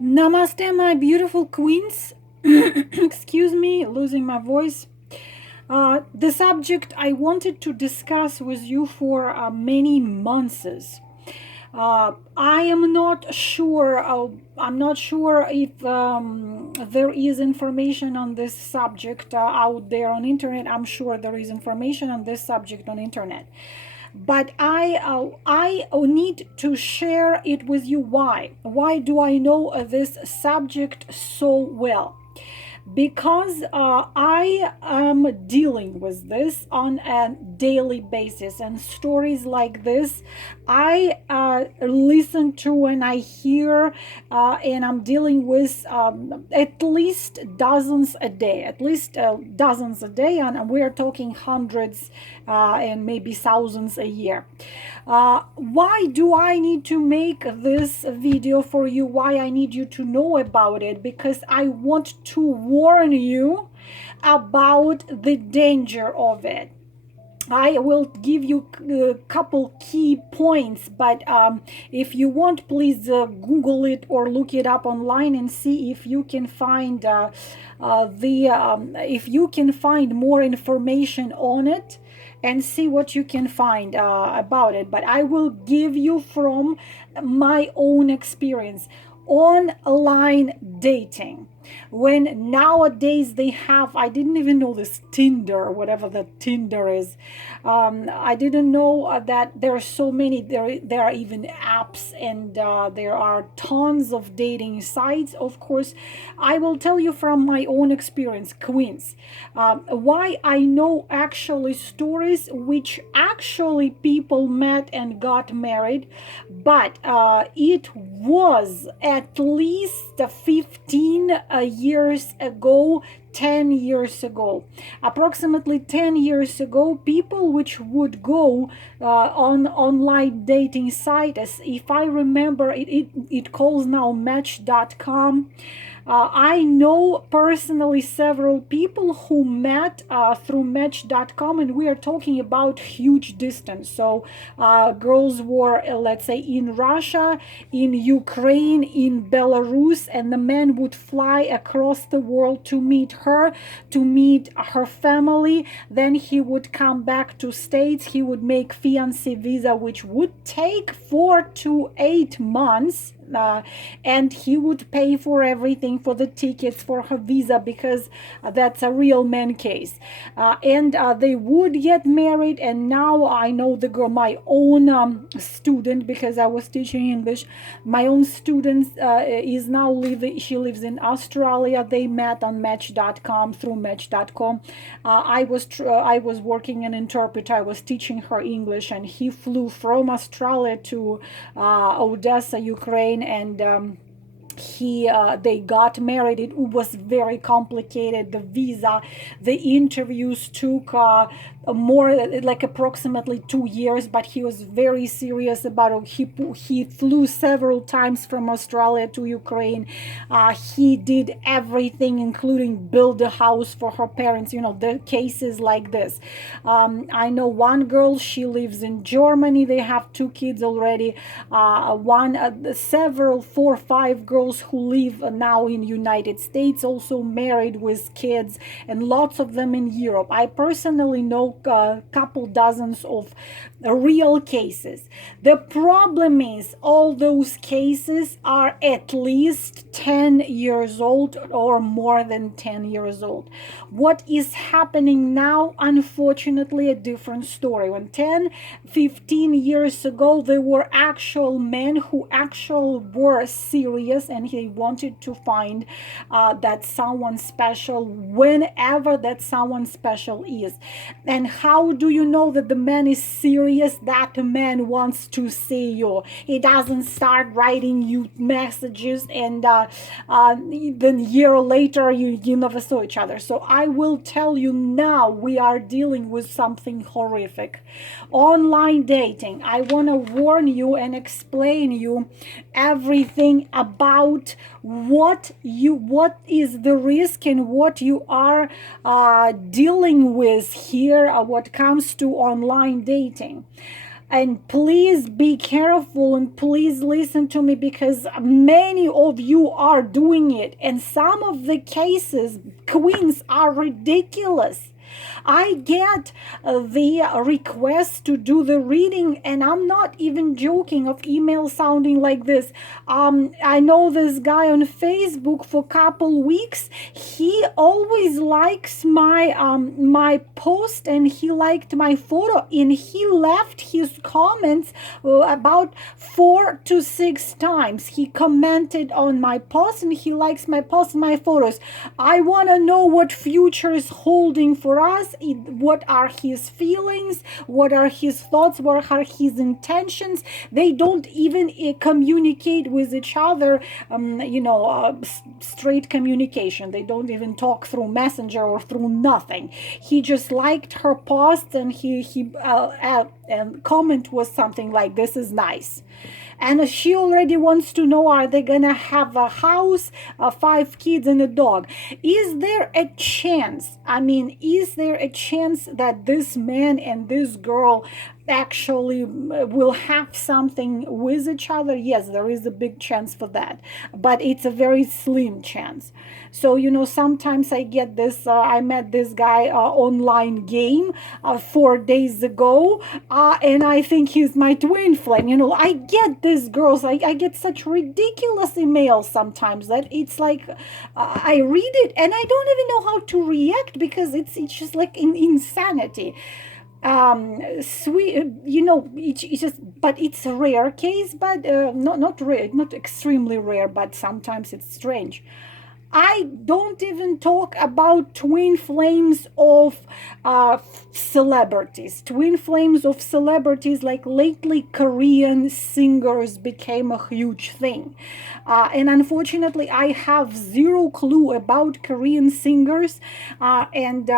Namaste, my beautiful queens. Excuse me, losing my voice. The subject I wanted to discuss with you for many months. I am not sure. I'm not sure if there is information on this subject out there on internet. I'm sure there is information on this subject on internet, but I need to share it with you. Why do I know this subject so well? Because I am dealing with this on a daily basis, and stories like this I listen to and I hear, and I'm dealing with at least dozens a day, dozens a day, and we're talking hundreds and maybe thousands a year. Why do I need to make this video for you? Why I need you to know about it? Because I want to warn you about the danger of it. I will give you a couple key points, but if you want, please Google it or look it up online and see if you can find if you can find more information on it, and see what you can find about it. But I will give you from my own experience. Online dating, when nowadays they have, I didn't even know this Tinder, whatever the Tinder is. I didn't know that there are so many. There are even apps, and there are tons of dating sites. Of course, I will tell you from my own experience, queens, why I know actually stories which actually people met and got married, but it was at least 15 years ago, 10 years ago, approximately 10 years ago. People which would go on online dating site, as if I remember it calls now match.com. I know personally several people who met through match.com, and we are talking about huge distance. So girls were, let's say, in Russia, in Ukraine, in Belarus, and the man would fly across the world to meet her, to meet her family. Then he would come back to States. He would make fiancé visa, which would take 4 to 8 months. And he would pay for everything, for the tickets, for her visa, because that's a real man case. And they would get married. And now I know the girl, my own student, because I was teaching English. My own student is now she lives in Australia. They met on match.com, through match.com. I was working an interpreter. I was teaching her English, and he flew from Australia to Odessa, Ukraine, and they got married. It was very complicated. The visa, the interviews took more, like approximately 2 years, but he was very serious about it. He flew several times from Australia to Ukraine. He did everything, including build a house for her parents. The cases like this. I know one girl, she lives in Germany. They have 2 kids already. Several 4 or 5 girls who live now in United States, also married with kids, and lots of them in Europe. I personally know a couple dozens of real cases. The problem is all those cases are at least 10 years old or more than 10 years old. What is happening now, unfortunately, a different story. When 10, 15 years ago, there were actual men who actually were serious, and he wanted to find that someone special, whenever that someone special is. And how do you know that the man is serious? That man wants to see you. He doesn't start writing you messages, and then a year later you never saw each other. So I will tell you now, we are dealing with something horrific. Online dating. I want to warn you and explain you everything about what is the risk and what you are dealing with here, what comes to online dating. And please be careful and please listen to me, because many of you are doing it. And some of the cases, queens, are ridiculous. I get the request to do the reading, and I'm not even joking, of email sounding like this. I know this guy on Facebook for a couple weeks. He always likes my post, and he liked my photo, and he left his comments about 4 to 6 times. He commented on my post, and he likes my post and my photos. I want to know what future is holding for us. What are his feelings? What are his thoughts? What are his intentions? They don't even communicate with each other, straight communication. They don't even talk through Messenger or through nothing. He just liked her post, and and comment was something like, "This is nice." And she already wants to know, are they gonna have a house, 5 kids, and a dog? Is there a chance? I mean, is there a chance that this man and this girl actually will have something with each other? Yes, there is a big chance for that, but it's a very slim chance. So sometimes I get this. I met this guy online game 4 days ago, and I think he's my twin flame. I get these girls. I get such ridiculous emails sometimes that it's like I read it and I don't even know how to react, because it's just like insanity. Sweet, it's just, but it's a rare case, but not rare, not extremely rare, but sometimes it's strange. I don't even talk about twin flames of celebrities. Twin flames of celebrities, like lately Korean singers became a huge thing. And unfortunately, I have zero clue about Korean singers, and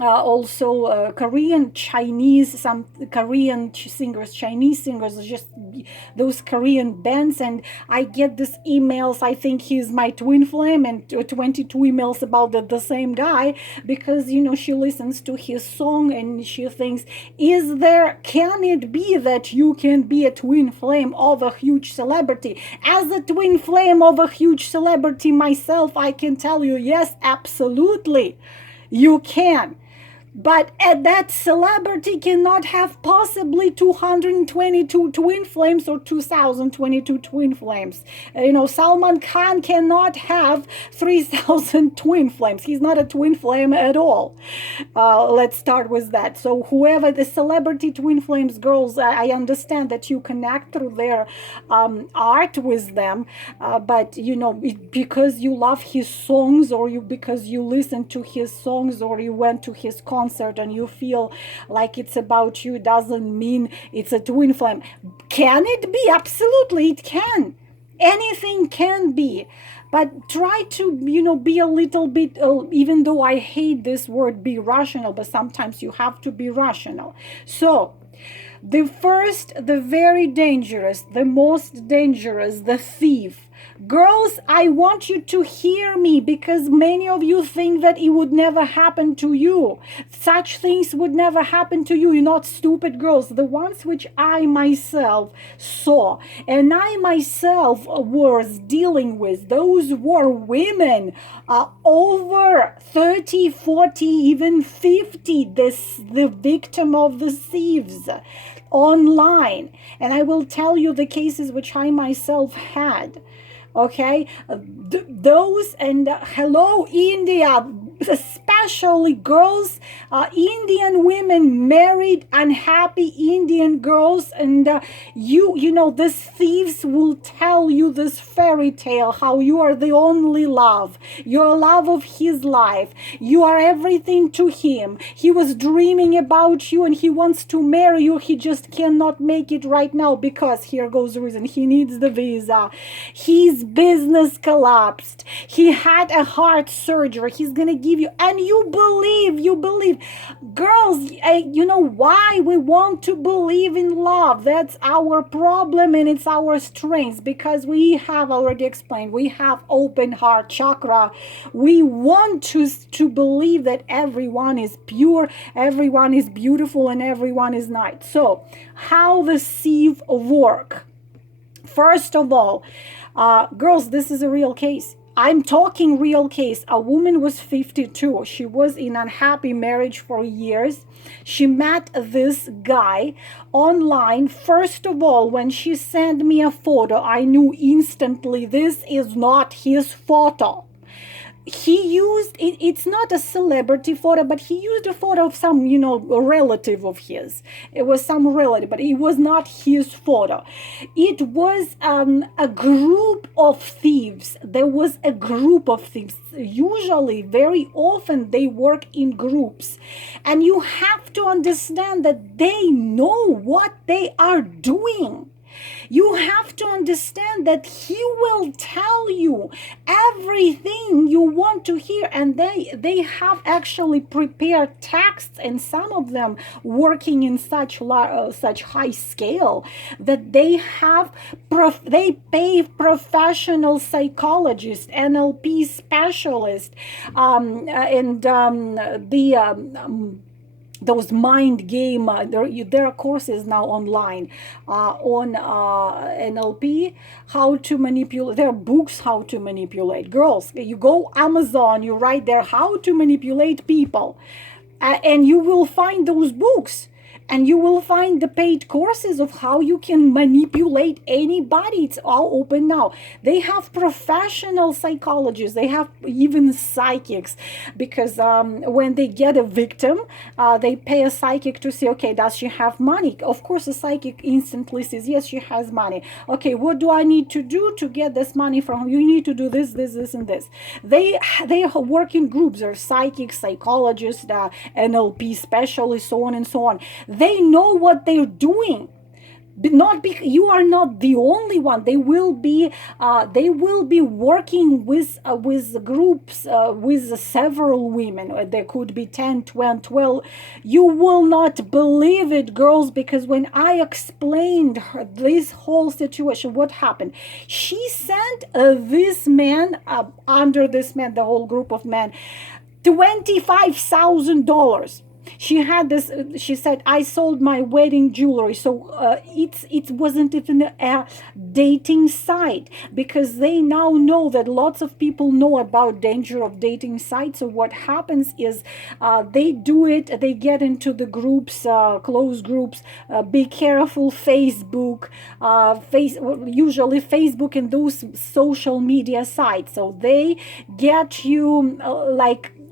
also Korean, Chinese, some Korean singers, Chinese singers, just those Korean bands. And I get these emails. I think he's my twin flame, and 22 emails about the same guy, because she listens to his song and she thinks, can it be that you can be a twin flame of a huge celebrity? As a twin flame of a huge celebrity myself, I can tell you, yes, absolutely, you can. But that celebrity cannot have possibly 222 twin flames or 2022 twin flames. Salman Khan cannot have 3,000 twin flames. He's not a twin flame at all. Let's start with that. So whoever the celebrity twin flames girls, I understand that you connect through their art with them, but because you love his songs, or because you listen to his songs, or you went to his concert and you feel like it's about you, doesn't mean it's a twin flame. Can it be? Absolutely, it can. Anything can be. But try to, be a little bit, even though I hate this word, be rational, but sometimes you have to be rational. So, the very dangerous, the most dangerous, the thief. Girls, I want you to hear me, because many of you think that it would never happen to you. Such things would never happen to you. You're not stupid girls. The ones which I myself saw and I myself was dealing with, those were women over 30, 40, even 50, the victim of the thieves online. And I will tell you the cases which I myself had. Okay, those, and hello India, especially girls, Indian women, married unhappy Indian girls, and these thieves will tell you this fairy tale, how you are the only love, you're love of his life, you are everything to him, he was dreaming about you and he wants to marry you, he just cannot make it right now because, here goes the reason, he needs the visa, his business collapsed, he had a heart surgery, he's gonna give give you, and you believe. Girls, you know why we want to believe in love? That's our problem, and it's our strength, because we have already explained, we have open heart chakra. We want to believe that everyone is pure, everyone is beautiful, and everyone is nice. So how the sieve work? First of all, girls, this is a real case. I'm talking real case. A woman was 52. She was in unhappy marriage for years. She met this guy online. First of all, when she sent me a photo, I knew instantly this is not his photo. He used it, it's not a celebrity photo, but he used a photo of some, a relative of his. It was some relative, but it was not his photo. It was a group of thieves. There was a group of thieves. Usually, very often, they work in groups, and you have to understand that they know what they are doing. You have to understand that he will tell you everything you want to hear, and they have actually prepared texts, and some of them working in such high scale that they pay professional psychologists, NLP specialists, and those mind game, there are courses now online on NLP, how to manipulate. There are books how to manipulate. Girls, you go Amazon, you write there how to manipulate people, and you will find those books. And you will find the paid courses of how you can manipulate anybody. It's all open now. They have professional psychologists. They have even psychics, because when they get a victim, they pay a psychic to say, okay, does she have money? Of course, a psychic instantly says, yes, she has money. Okay, what do I need to do to get this money from her? You need to do this, this, this, and this. They work in groups. They're psychics, psychologists, NLP specialists, so on and so on. They know what they're doing. You are not the only one. They will be working with groups, with several women. There could be 10, 12. You will not believe it, girls, because when I explained her this whole situation, what happened? She sent this man, the whole group of men, $25,000. She had this. She said, "I sold my wedding jewelry." So it wasn't even a dating site, because they now know that lots of people know about danger of dating sites. So what happens is they do it. They get into the groups, closed groups. Be careful, Facebook, usually Facebook and those social media sites. So they get you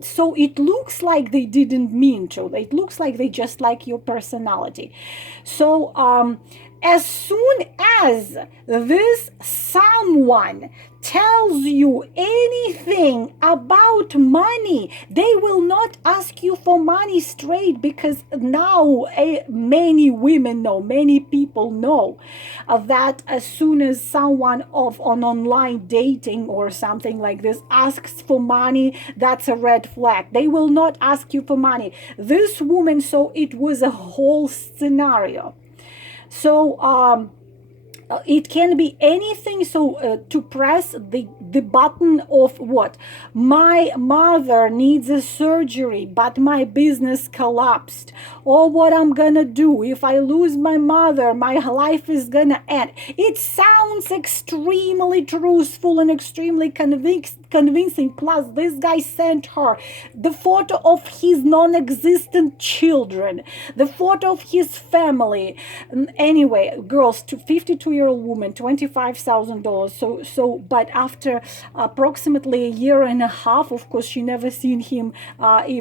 so it looks like they didn't mean to. It looks like they just like your personality. So as soon as this someone tells you anything about money, they will not ask you for money straight, because now many women know, many people know that as soon as someone on online dating or something like this asks for money, that's a red flag. They will not ask you for money. This woman, so it was a whole scenario. So it can be anything. So to press the button of what? My mother needs a surgery, but my business collapsed. Or what I'm gonna do if I lose my mother, my life is gonna end. It sounds extremely truthful and extremely convincing. Plus, this guy sent her the photo of his non-existent children, the photo of his family. Anyway, girls, to 52-year-old woman, $25,000. So but after approximately a year and a half, of course, she never seen him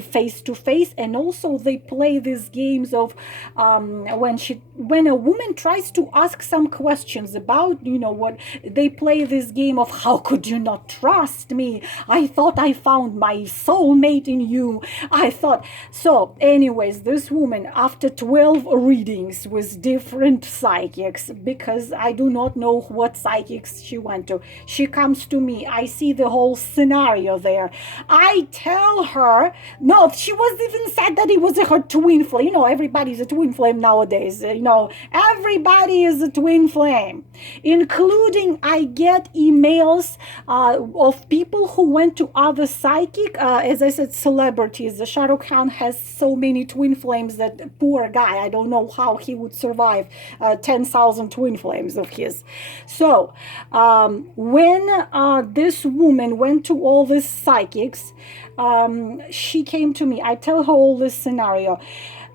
face to face. And also they play these games of when a woman tries to ask some questions about what, they play this game of, how could you not trust me? I thought I found my soulmate in you. I thought so. Anyways, this woman, after 12 readings with different psychics, because I do not know what psychics she went to. She comes to me. I see the whole scenario there. I tell her, no, she was even said that it was her twin flame. You know, everybody's a twin flame nowadays. You know, everybody is a twin flame, including I get emails of people who went to other psychic, as I said, celebrities. Shah Rukh Khan has so many twin flames that poor guy, I don't know how he would survive 10,000 twin flames of his. So when this woman went to all these psychics, she came to me. I tell her all this scenario.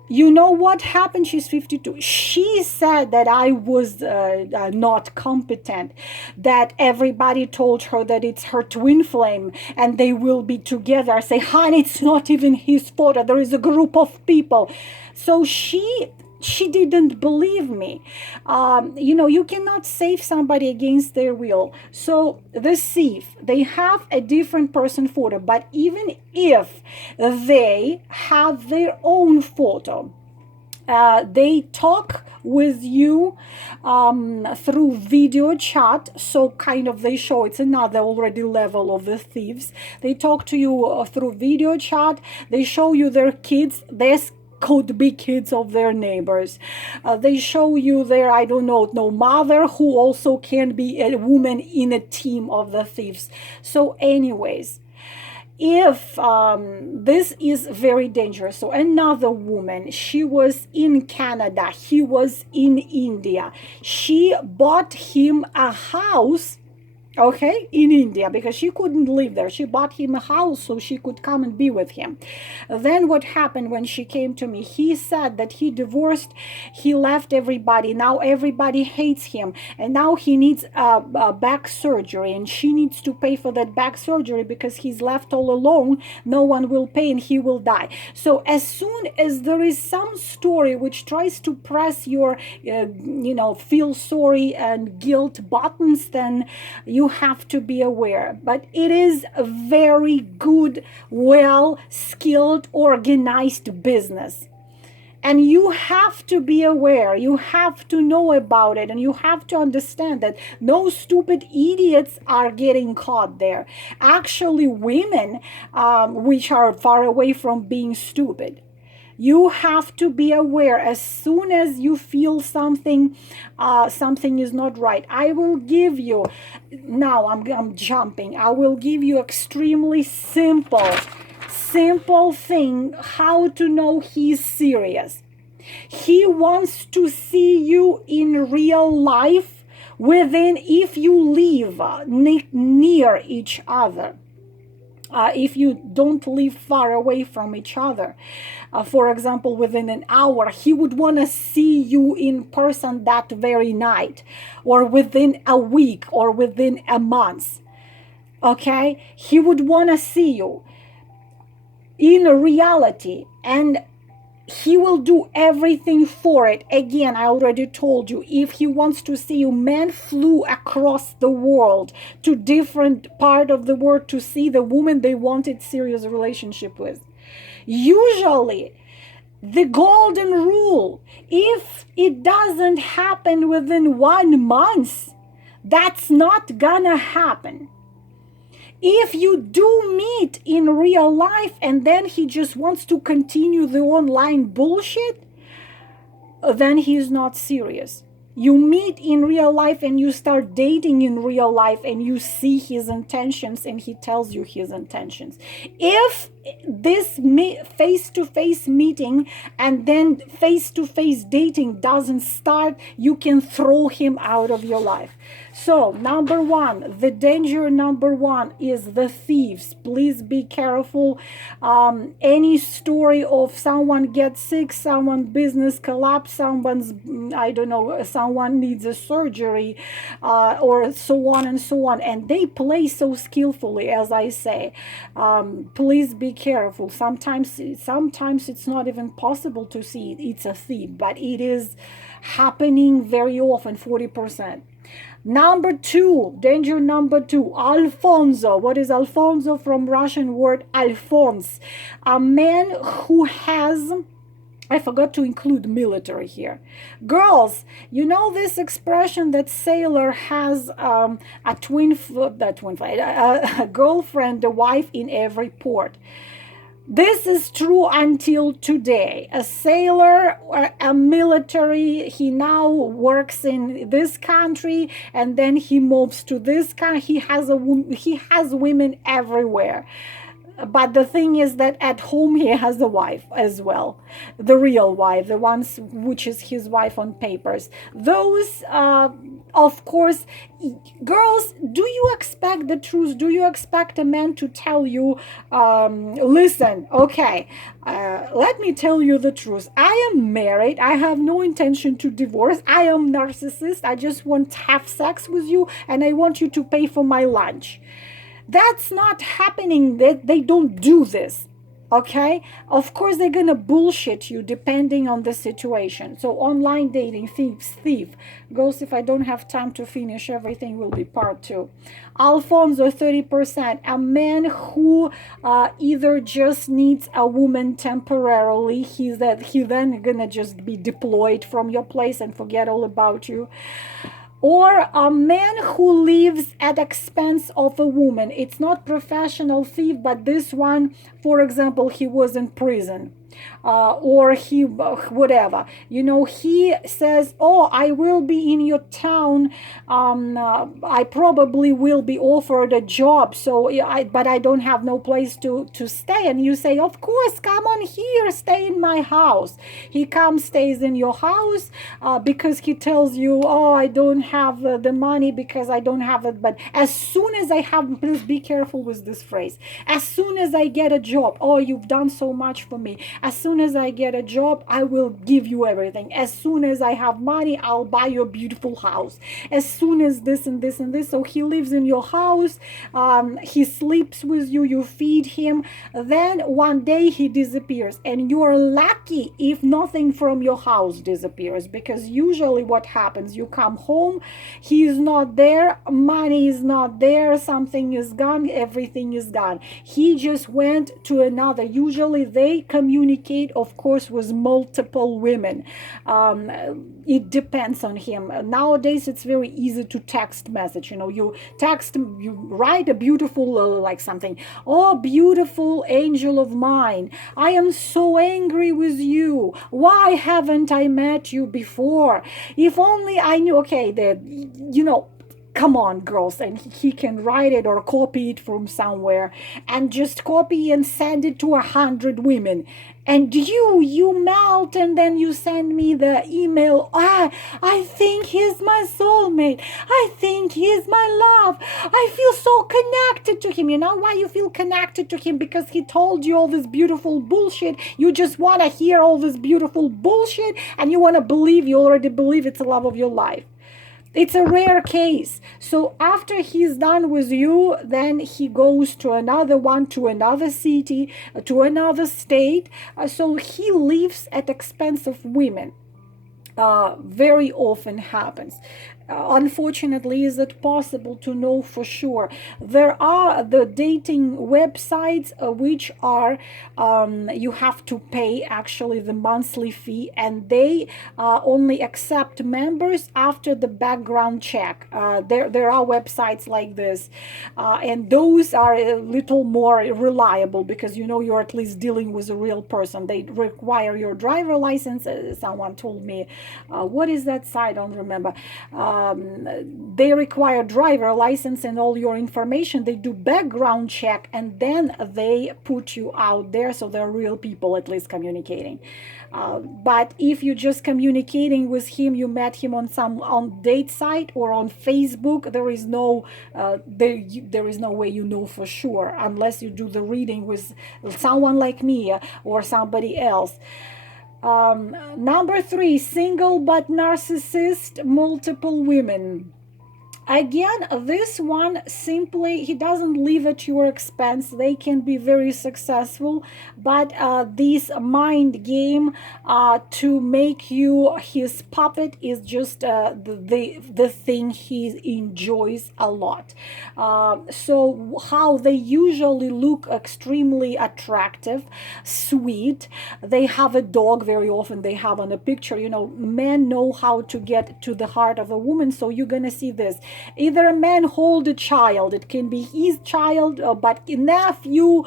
You know what happened? She's 52. She said that I was not competent, that everybody told her that it's her twin flame and they will be together. I say, honey, it's not even his photo. There is a group of people. So she didn't believe me. You know, you cannot save somebody against their will. So the thief, they have a different person photo, but even if they have their own photo, they talk with you through video chat. So kind of they show, it's another already level of the thieves. They talk to you through video chat. They show you their kids. There's could be kids of their neighbors. They show you their, I don't know, no mother, who also can be a woman in a team of the thieves. So anyways, if this is very dangerous. So another woman, she was in Canada, he was in India. She bought him a house, okay, in India, because she couldn't live there. She bought him a house so she could come and be with him. Then what happened when she came to me? He said that he divorced, he left everybody. Now everybody hates him, and now he needs a back surgery, and she needs to pay for that back surgery because he's left all alone. No one will pay and he will die. So as soon as there is some story which tries to press your feel sorry and guilt buttons, then you have to be aware. But it is a very good, well skilled, organized business, and you have to be aware. You have to know about it, and you have to understand that no stupid idiots are getting caught there. Actually, women which are far away from being stupid. You have to be aware as soon as you feel something is not right. I will give you, now I'm jumping, I will give you extremely simple thing how to know he's serious. He wants to see you in real life within, if you live near each other. If you don't live far away from each other, for example, within an hour, he would want to see you in person that very night, or within a week, or within a month. Okay, he would want to see you in reality, and he will do everything for it. Again, I already told you, if he wants to see you, men flew across the world to different part of the world to see the woman they wanted serious relationship with. Usually, the golden rule, if it doesn't happen within 1 month, that's not gonna happen. If you do meet in real life and then he just wants to continue the online bullshit, then he's not serious. You meet in real life and you start dating in real life and you see his intentions and he tells you his intentions. If this face-to-face meeting and then face-to-face dating doesn't start, you can throw him out of your life. So number one, the danger number one is the thieves. Please be careful. Any story of someone gets sick, someone business collapse, someone's, I don't know, someone needs a surgery, or so on and so on. And they play so skillfully, as I say. Please be careful. Sometimes it's not even possible to see it's a thief, but it is happening very often, 40%. Number two, danger number two, Alfonso. What is Alfonso? From Russian word Alphonse. A man who has I forgot to include military here. Girls, you know this expression that sailor has a girlfriend, a wife in every port. This is true until today. A sailor, a military, he now works in this country and then he moves to this country. He has women everywhere. But the thing is that at home he has a wife as well, the real wife, the ones which is his wife on papers. Those, of course, girls, do you expect the truth? Do you expect a man to tell you, listen, okay, let me tell you the truth. I am married. I have no intention to divorce. I am narcissist. I just want to have sex with you and I want you to pay for my lunch. That's not happening. They don't do this. Okay? Of course, they're gonna bullshit you depending on the situation. So, online dating, thief. Ghost, if I don't have time to finish everything, will be part two. Alfonso, 30%. A man who either just needs a woman temporarily, he then gonna just be deployed from your place and forget all about you, or a man who lives at expense of a woman. It's not professional thief, but this one, for example, he was in prison. Or he whatever, he says, oh, I will be in your town, I probably will be offered a job, but I don't have no place to stay. And you say, of course, come on here, stay in my house. He comes, stays in your house, because he tells you, oh, I don't have the money because I don't have it. But as soon as I have, please be careful with this phrase, as soon as I get a job, oh, you've done so much for me. As soon as I get a job, I will give you everything. As soon as I have money, I'll buy you a beautiful house. As soon as this and this and this. So he lives in your house, he sleeps with you, you feed him. Then one day he disappears, and you're lucky if nothing from your house disappears, because usually what happens, you come home, he is not there, money is not there, something is gone, everything is gone. He just went to another. Usually they communicate, of course, with multiple women. It depends on him. Nowadays it's very easy to text message. You text, you write a beautiful like something, oh, beautiful angel of mine, I am so angry with you, why haven't I met you before, if only I knew. Okay, that come on, girls. And he can write it or copy it from somewhere and just copy and send it to 100 women. And you melt, and then you send me the email. I think he's my soulmate. I think he's my love. I feel so connected to him. You know why you feel connected to him? Because he told you all this beautiful bullshit. You just want to hear all this beautiful bullshit, and you want to believe, you already believe it's the love of your life. It's a rare case. So after he's done with you, then he goes to another one, to another city, to another state. So he lives at expense of women. Very often happens. Unfortunately, is it possible to know for sure? There are the dating websites which are you have to pay actually the monthly fee, and they only accept members after the background check. There are websites like this, and those are a little more reliable, because you're at least dealing with a real person. They require your driver license. Someone told me, what is that site? I don't remember. They require driver license and all your information. They do background check, and then they put you out there. So they're real people, at least communicating. But if you're just communicating with him, you met him on date site or on Facebook, there is no way for sure, unless you do the reading with someone like me or somebody else. Number 3, single but narcissist, multiple women. Again, this one simply, he doesn't live at your expense. They can be very successful, but this mind game to make you his puppet is just the thing he enjoys a lot. So how they usually look extremely attractive, sweet. They have a dog very often. They have on a picture. Men know how to get to the heart of a woman, so you're gonna see this. Either a man hold a child, it can be his child, but a nephew,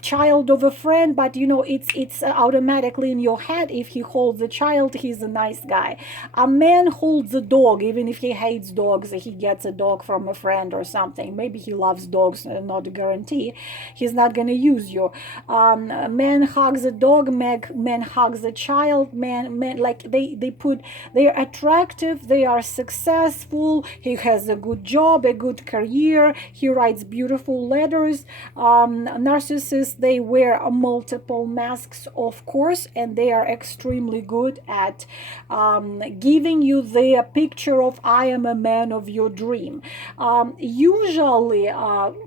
child of a friend, but it's automatically in your head. If he holds a child, he's a nice guy. A man holds a dog, even if he hates dogs, he gets a dog from a friend or something. Maybe he loves dogs, not a guarantee. He's not gonna use you. A man hugs a dog, man hugs a child, man like they're attractive, they are successful, he has a good job, a good career, he writes beautiful letters. Narcissists, they wear multiple masks, of course, and they are extremely good at giving you the picture of I am a man of your dream. Usually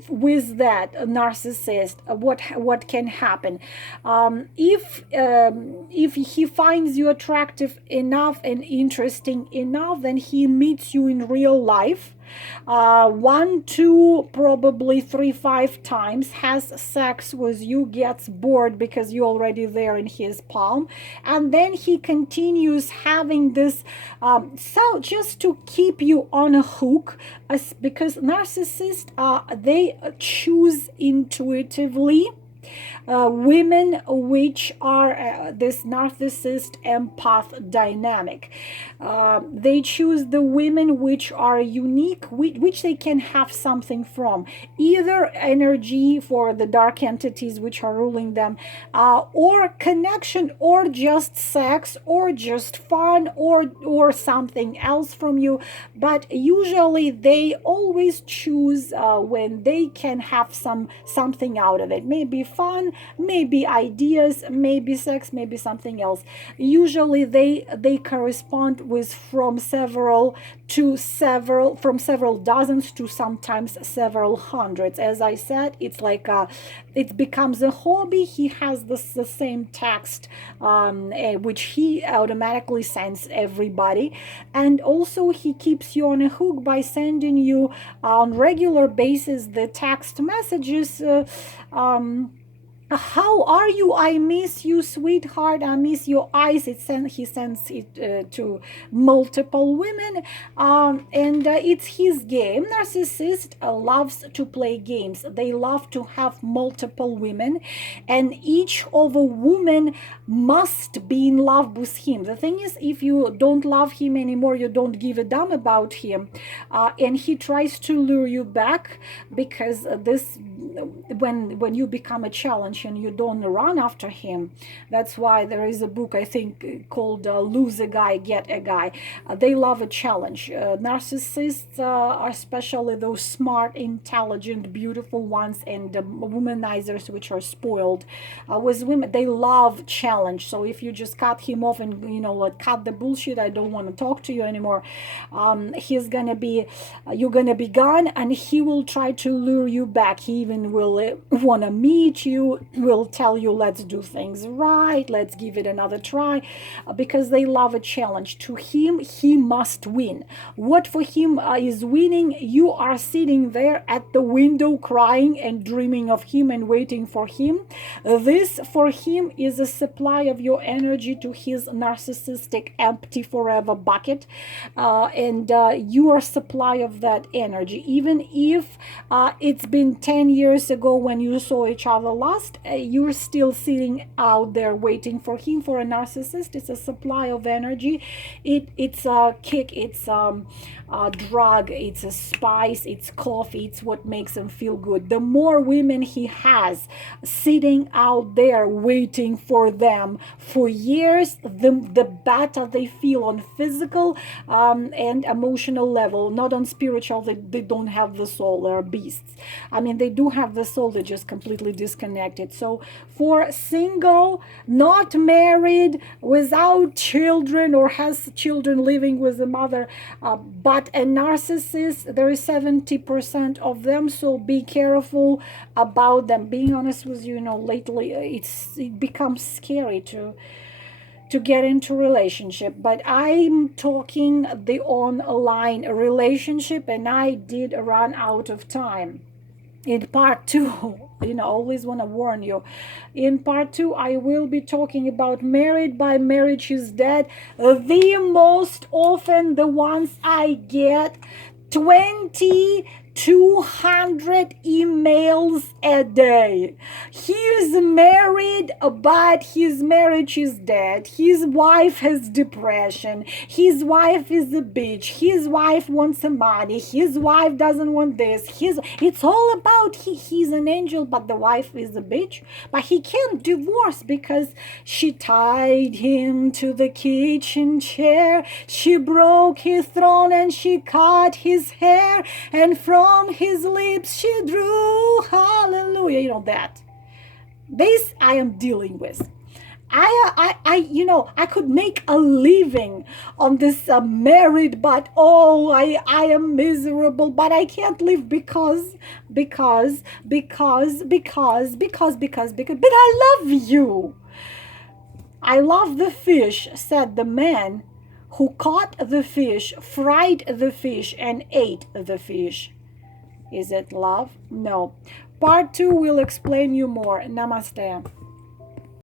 with that narcissist, what can happen, if he finds you attractive enough and interesting enough, then he meets you in real life, 1, 2, probably 3, 5 times, has sex with you, gets bored because you're already there in his palm, and then he continues having this, so just to keep you on a hook, because narcissists, they choose intuitively women which are this narcissist empath dynamic. They choose the women which are unique, which they can have something from, either energy for the dark entities which are ruling them, or connection, or just sex, or just fun, or something else from you. But usually they always choose when they can have something out of it. Maybe fun, maybe ideas, maybe sex, maybe something else. Usually they correspond with from several dozens to sometimes several hundreds. As I said, it's like it becomes a hobby. He has the same text, which he automatically sends everybody, and also he keeps you on a hook by sending you on regular basis the text messages. How are you? I miss you, sweetheart. I miss your eyes. He sends it to multiple women, and it's his game. Narcissist loves to play games. They love to have multiple women, and each of a woman must be in love with him. The thing is, if you don't love him anymore, you don't give a damn about him, and he tries to lure you back, because this, when you become a challenge and you don't run after him. That's why there is a book, I think, called Lose a Guy, Get a Guy. They love a challenge. Narcissists are especially those smart, intelligent, beautiful ones, and womanizers which are spoiled with women. They love challenge. So if you just cut him off and like, cut the bullshit, I don't want to talk to you anymore, you're gonna be gone, and he will try to lure you back. He even will want to meet you, will tell you, let's do things right, let's give it another try, because they love a challenge. To him, he must win. What for him is winning? You are sitting there at the window crying and dreaming of him and waiting for him. This for him is a supply of your energy to his narcissistic empty forever bucket, and you are supply of that energy. Even if it's been 10 years ago when you saw each other last, you're still sitting out there waiting for him. For a narcissist, it's a supply of energy. It's a kick, it's a drug, it's a spice, it's coffee, it's what makes him feel good. The more women he has sitting out there waiting for them for years, the better they feel on physical and emotional level, not on spiritual. They don't have the soul, they're beasts. I mean, they do have the soul, they're just completely disconnected it. So for single, not married, without children, or has children living with the mother, but a narcissist, there is 70% of them. So be careful about them. Being honest with you, lately it becomes scary to get into relationship. But I'm talking the online relationship, and I did run out of time. In part two, always want to warn you, in part two I will be talking about married by marriage is dead. The most often the ones I get, 2,200 emails a day. He is married, but his marriage is dead. His wife has depression. His wife is a bitch. His wife wants some money. His wife doesn't want this. It's all about he's an angel, but the wife is a bitch. But he can't divorce because she tied him to the kitchen chair. She broke his throne and she cut his hair, and from his lips she drew hallelujah. That. This I am dealing with. I could make a living on this married, but I am miserable, but I can't live because, but I love you. I love the fish, said the man who caught the fish, fried the fish, and ate the fish. Is it love? No. Part two will explain you more. Namaste.